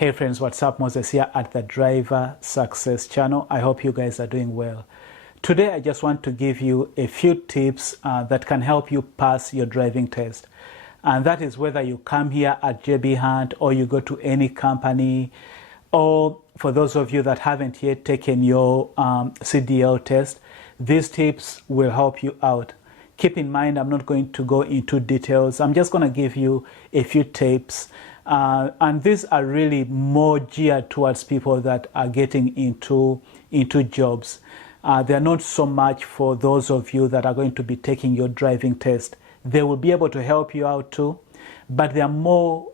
Hey friends, what's up? Moses here at the Driver Success channel. I hope you guys are doing well. Today I just want to give you a few tips that can help you pass your driving test. And that is whether you come here at JB Hunt or you go to any company, or for those of you that haven't yet taken your CDL test, these tips will help you out. Keep in mind, I'm not going to go into details. I'm just going to give you a few tips. And these are really more geared towards people that are getting into jobs. They're not so much for those of you that are going to be taking your driving test. They will be able to help you out too, but they are more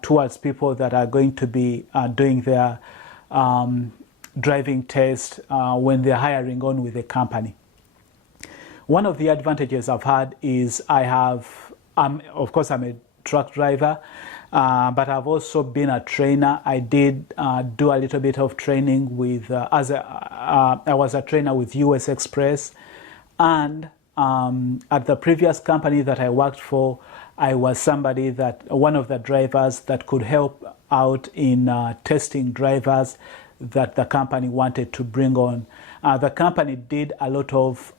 towards people that are going to be doing their driving test when they're hiring on with a company. One of the advantages I've had is of course I'm a truck driver, but I've also been a trainer. I did do a little bit of training with, I was a trainer with US Express, and at the previous company that I worked for, I was one of the drivers that could help out in testing drivers that the company wanted to bring on. The company did a lot of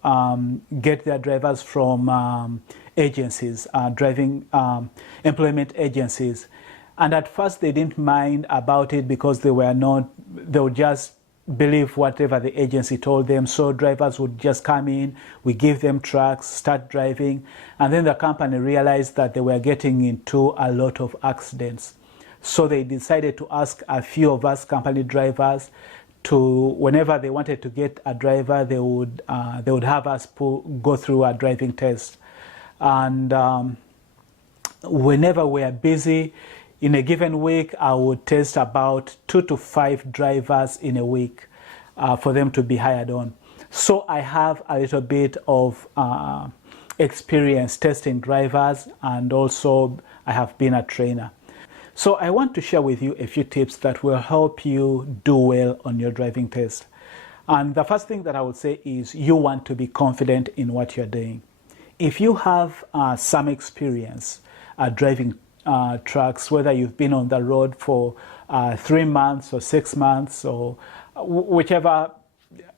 get their drivers from agencies, driving employment agencies. And at first they didn't mind about it because they would just believe whatever the agency told them. So drivers would just come in, we give them trucks, start driving. And then the company realized that they were getting into a lot of accidents. So they decided to ask a few of us company drivers to, whenever they wanted to get a driver, they would have us go through a driving test. And whenever we are busy, in a given week, I would test about 2 to 5 drivers in a week for them to be hired on. So I have a little bit of experience testing drivers, and also I have been a trainer. So I want to share with you a few tips that will help you do well on your driving test. And the first thing that I would say is you want to be confident in what you're doing. If you have some experience driving trucks, whether you've been on the road for 3 months or 6 months or whichever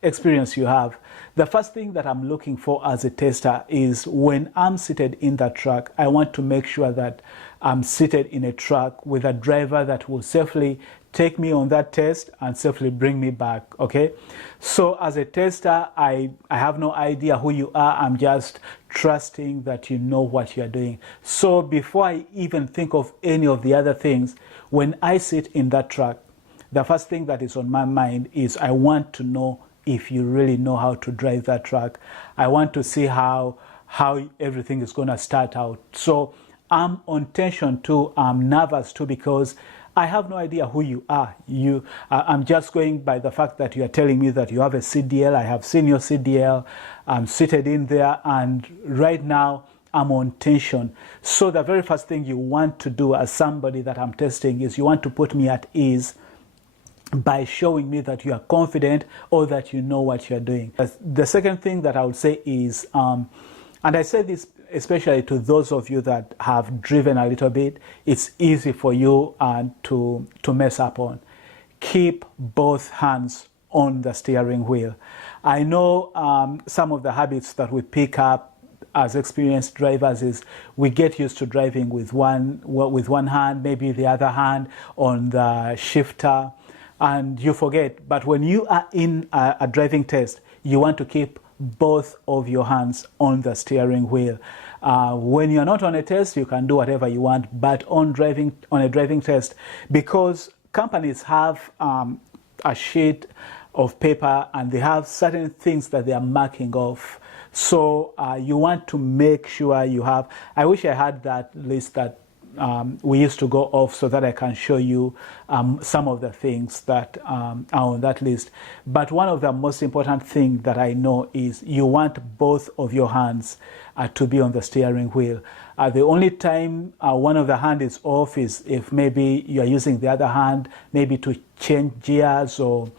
experience you have, the first thing that I'm looking for as a tester is when I'm seated in the truck, I want to make sure that I'm seated in a truck with a driver that will safely take me on that test and safely bring me back, okay? So as a tester, I have no idea who you are. I'm just trusting that you know what you're doing. So before I even think of any of the other things, when I sit in that truck, the first thing that is on my mind is I want to know if you really know how to drive that truck. I want to see how everything is going to start out. So I'm on tension too. I'm nervous too because I have no idea who you are. I'm just going by the fact that you are telling me that you have a CDL. I have seen your CDL. I'm seated in there, and right now I'm on tension. So the very first thing you want to do as somebody that I'm testing is you want to put me at ease by showing me that you are confident or that you know what you're doing. The second thing that I would say is, and I say this especially to those of you that have driven a little bit, it's easy for you to mess up on. Keep both hands on the steering wheel. I know some of the habits that we pick up as experienced drivers is we get used to driving with one hand, maybe the other hand on the shifter, and you forget. But when you are in a driving test, you want to keep both of your hands on the steering wheel. When you're not on a test, you can do whatever you want, but on a driving test, because companies have a sheet of paper and they have certain things that they are marking off. So you want to make sure you have, I wish I had that list that we used to go off so that I can show you some of the things that are on that list. But one of the most important things that I know is you want both of your hands to be on the steering wheel. The only time one of the hand is off is if maybe you are using the other hand maybe to change gears or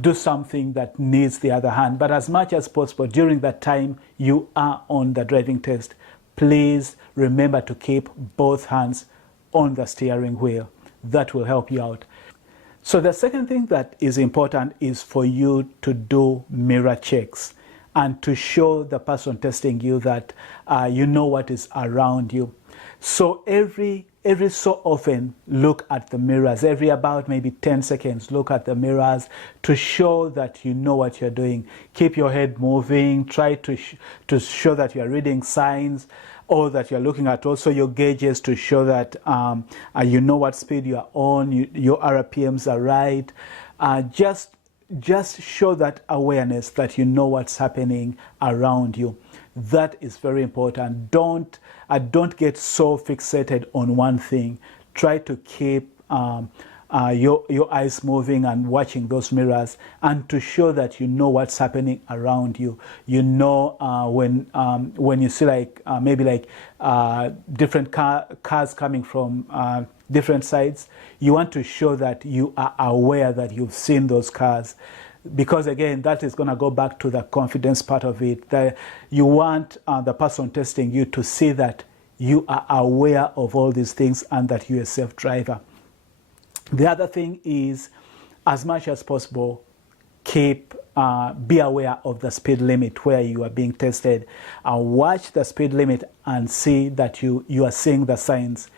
do something that needs the other hand. But as much as possible during that time you are on the driving test, please remember to keep both hands on the steering wheel. that will help you out. So the second thing that is important is for you to do mirror checks and to show the person testing you that you know what is around you. So every so often look at the mirrors. Every about maybe 10 seconds look at the mirrors to show that you know what you're doing. Keep your head moving. Try to show that you're reading signs, or that you're looking at also your gauges to show that you know what speed you are on, your RPMs are right. Just show that awareness that you know what's happening around you. That is very important. Don't get so fixated on one thing. Try to keep your eyes moving and watching those mirrors, and to show that you know what's happening around you. You know when you see maybe different cars coming from different sides, you want to show that you are aware that you've seen those cars. Because again, that is going to go back to the confidence part of it. That you want the person testing you to see that you are aware of all these things and that you're a safe driver. The other thing is, as much as possible, be aware of the speed limit where you are being tested. Watch the speed limit and see that you are seeing the signs.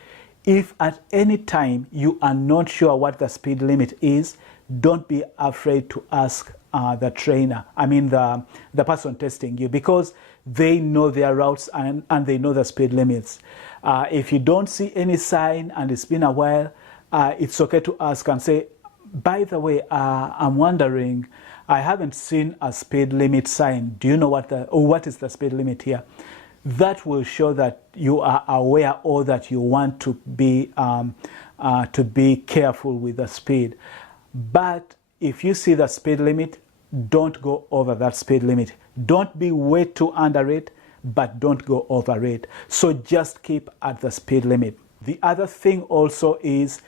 If at any time you are not sure what the speed limit is, don't be afraid to ask the trainer, the person testing you, because they know their routes and they know the speed limits. If you don't see any sign and it's been a while, it's okay to ask and say, by the way, I'm wondering, I haven't seen a speed limit sign. Do you know what is the speed limit here? That will show that you are aware, or that you want to be careful with the speed. But if you see the speed limit, don't go over that speed limit. Don't be way too under it, but don't go over it. So just keep at the speed limit. The other thing also is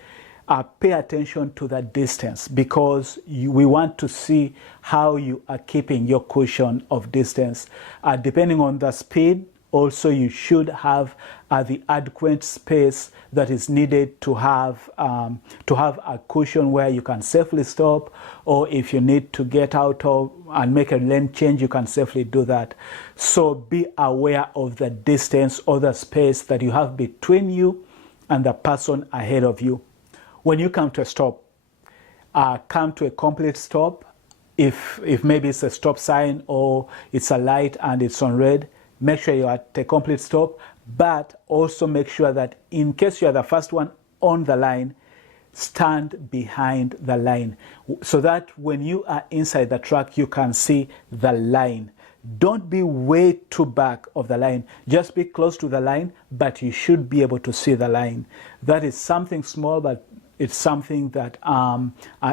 pay attention to the distance, because we want to see how you are keeping your cushion of distance. Depending on the speed, also you should have the adequate space that is needed to have a cushion where you can safely stop, or if you need to get out of and make a lane change, you can safely do that. So be aware of the distance or the space that you have between you and the person ahead of you. When you come to a stop, come to a complete stop. If maybe it's a stop sign or it's a light and it's on red, make sure you're at a complete stop, but also make sure that in case you're the first one on the line, stand behind the line so that when you are inside the truck, you can see the line. Don't be way too back of the line. Just be close to the line, but you should be able to see the line. That is something small, but it's something that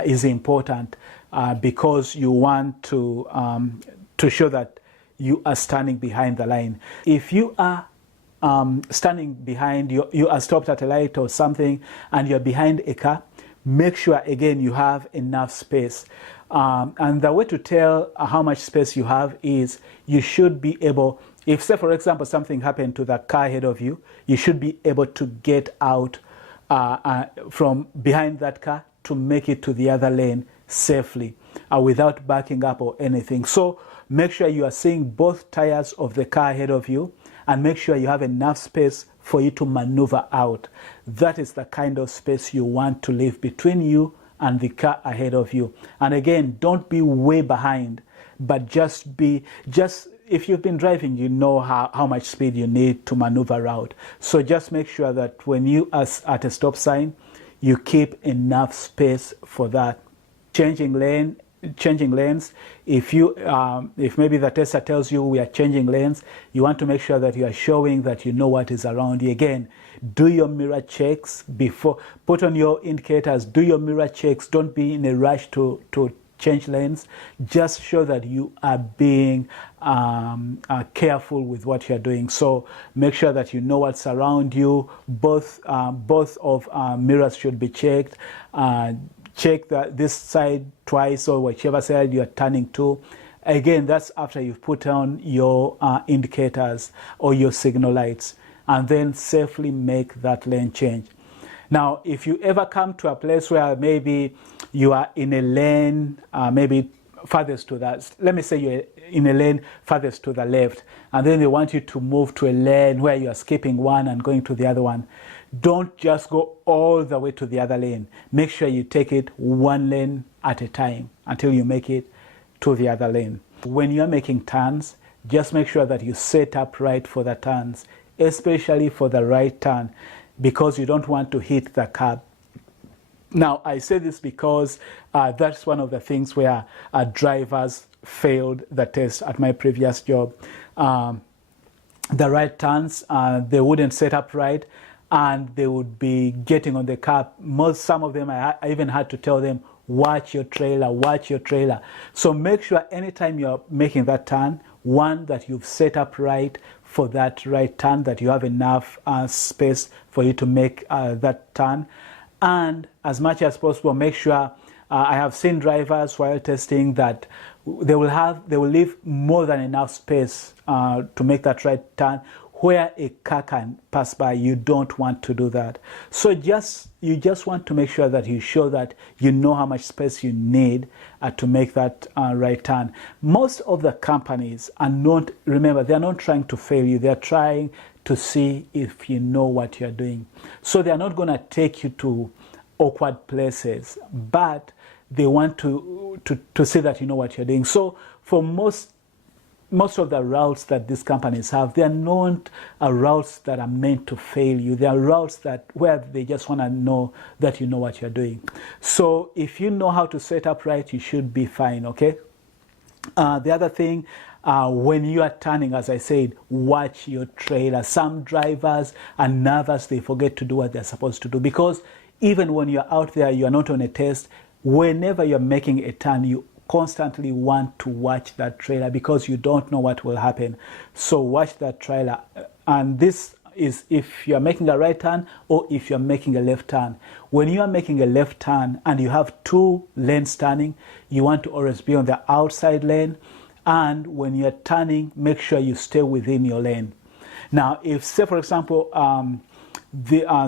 is important because you want to show that you are standing behind the line. If you are standing behind, you are stopped at a light or something, and you're behind a car, make sure again you have enough space. And the way to tell how much space you have is you should be able, if say for example something happened to the car ahead of you, you should be able to get out from behind that car to make it to the other lane safely without backing up or anything. So make sure you are seeing both tires of the car ahead of you, and make sure you have enough space for you to maneuver out. That is the kind of space you want to leave between you and the car ahead of you. And again, don't be way behind, but just if you've been driving, you know how much speed you need to maneuver out. So just make sure that when you are at a stop sign, you keep enough space for that. Changing lanes. If maybe the tester tells you we are changing lanes, you want to make sure that you are showing that you know what is around you. Again, do your mirror checks before, put on your indicators, do your mirror checks. Don't be in a rush to change lanes. Just show that you are being careful with what you're doing. So make sure that you know what's around you. Both of mirrors should be checked. Check this side twice, or whichever side you're turning to. Again, that's after you've put on your indicators or your signal lights, and then safely make that lane change. Now, if you ever come to a place where maybe you are in a lane, maybe farthest to that, let me say you're in a lane farthest to the left, and then they want you to move to a lane where you are skipping one and going to the other one. Don't just go all the way to the other lane. Make sure you take it one lane at a time until you make it to the other lane. When you're making turns, just make sure that you set up right for the turns, especially for the right turn, because you don't want to hit the curb. Now, I say this because that's one of the things where drivers failed the test at my previous job. The right turns, they wouldn't set up right, and they would be getting on the curb. Some of them, I even had to tell them, watch your trailer, watch your trailer. So make sure anytime you're making that turn, one, that you've set up right for that right turn, that you have enough space for you to make that turn. And as much as possible, make sure, I have seen drivers while testing that they will leave more than enough space to make that right turn where a car can pass by. You don't want to do that. So you just want to make sure that you show that you know how much space you need to make that right turn. Most of the companies are not, remember, they're not trying to fail you. They're trying to see if you know what you're doing. So they're not going to take you to awkward places, but they want to see that you know what you're doing. So for most of the routes that these companies have, they're not routes that are meant to fail you. They are routes where they just want to know that you know what you're doing. So if you know how to set up right, you should be fine, okay? The other thing, when you are turning, as I said, watch your trailer. Some drivers are nervous. They forget to do what they're supposed to do, because even when you're out there, you're not on a test, whenever you're making a turn, you constantly want to watch that trailer because you don't know what will happen. So watch that trailer. And this is if you're making a right turn or if you're making a left turn. When you are making a left turn and you have two lanes turning, you want to always be on the outside lane. And when you're turning, make sure you stay within your lane. Now, if, say, for example,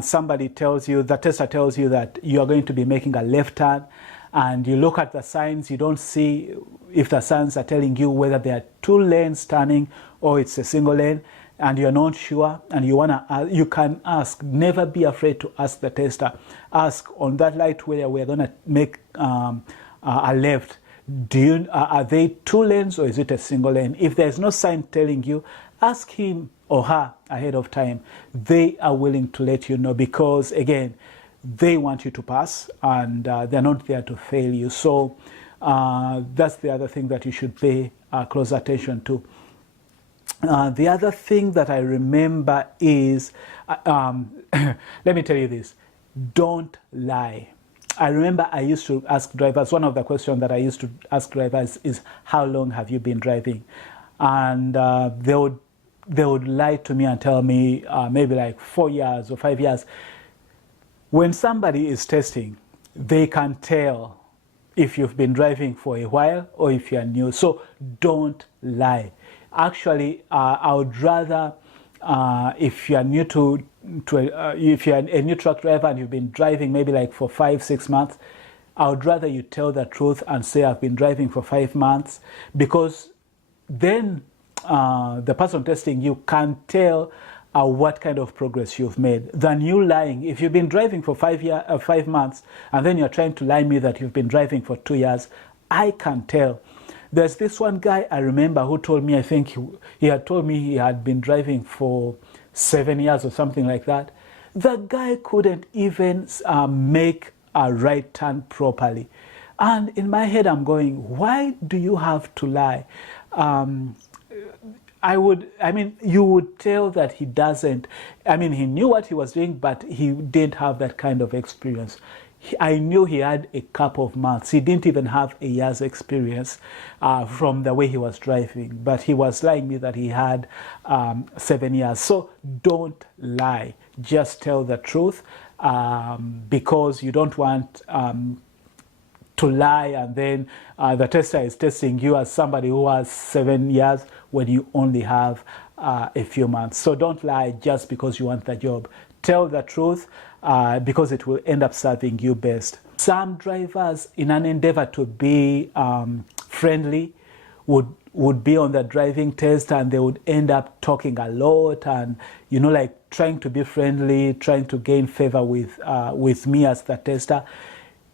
somebody tells you, the tester tells you that you are going to be making a left turn, and you look at the signs, you don't see if the signs are telling you whether there are two lanes turning or it's a single lane, and you're not sure, and you can ask. Never be afraid to ask the tester. Ask, on that light where we're going to make a left, are they two lanes or is it a single lane? If there's no sign telling you, ask him or her ahead of time. They are willing to let you know, because again, they want you to pass, and they're not there to fail you. So that's the other thing that you should pay close attention to. The other thing that I remember is, let me tell you this, don't lie. I remember I used to ask drivers, one of the questions that I used to ask drivers is, how long have you been driving? And they would lie to me and tell me maybe like 4 years or 5 years. When somebody is testing, they can tell if you've been driving for a while or if you're new. So don't lie. Actually, I would rather, if you're new if you're a new truck driver and you've been driving maybe like for 5-6 months, I would rather you tell the truth and say I've been driving for 5 months, because then the person testing you can tell what kind of progress you've made, than you lying. If you've been driving for 5 months and then you're trying to lie me that you've been driving for 2 years, I can tell. There's this one guy I remember who told me, I think he had told me he had been driving for 7 years or something like that. The guy couldn't even make a right turn properly. And in my head, I'm going, why do you have to lie? You would tell that he doesn't. He knew what he was doing, but he didn't have that kind of experience. I knew he had a couple of months. He didn't even have a year's experience from the way he was driving, but he was lying me that he had 7 years. So don't lie. Just tell the truth, because you don't want to lie and then the tester is testing you as somebody who has 7 years when you only have a few months. So don't lie just because you want the job. tell the truth because it will end up serving you best. Some drivers, in an endeavor to be friendly, would be on the driving test and they would end up talking a lot and, you know, like trying to be friendly, trying to gain favor with me as the tester.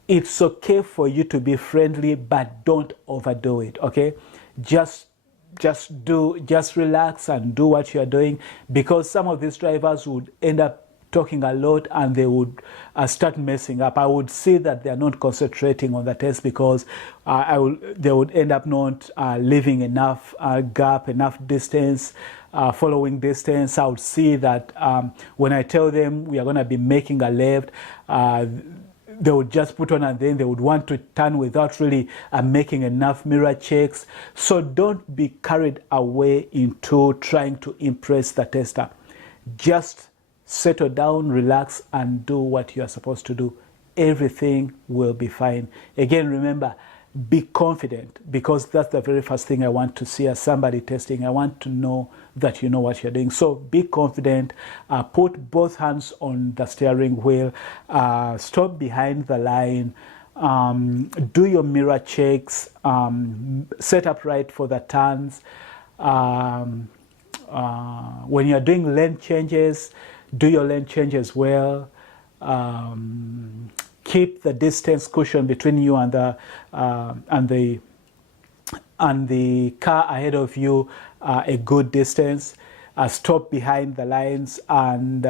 It's okay for you to be friendly, but don't overdo it, okay? Just relax and do what you're doing, because some of these drivers would end up talking a lot and they would start messing up. I would see that they're not concentrating on the test because they would end up not leaving enough gap, enough distance, following distance. I would see that when I tell them we are going to be making a left, they would just put on and then they would want to turn without really making enough mirror checks. So don't be carried away into trying to impress the tester. Just settle down, relax, and do what you are supposed to do. Everything will be fine. Again, remember, be confident, because that's the very first thing I want to see as somebody testing. I want to know that you know what you're doing. So be confident, put both hands on the steering wheel, stop behind the line, do your mirror checks, set up right for the turns. When you're doing lane changes, do your lane changes well. Keep the distance cushion between you and the car ahead of you a good distance. Stop behind the lines, and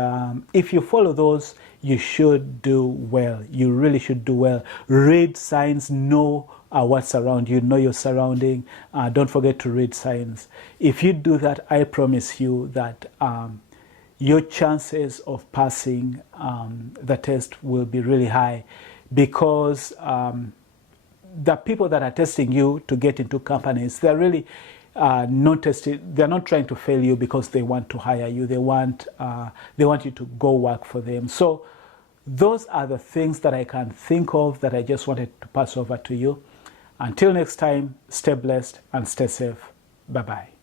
if you follow those, you should do well. You really should do well. Read signs, know what's around you, know your surrounding. Don't forget to read signs. If you do that, I promise you that your chances of passing the test will be really high, because the people that are testing you to get into companies, they're really not testing. They're not trying to fail you because they want to hire you. They want you to go work for them. So those are the things that I can think of that I just wanted to pass over to you. Until next time, stay blessed and stay safe. Bye-bye.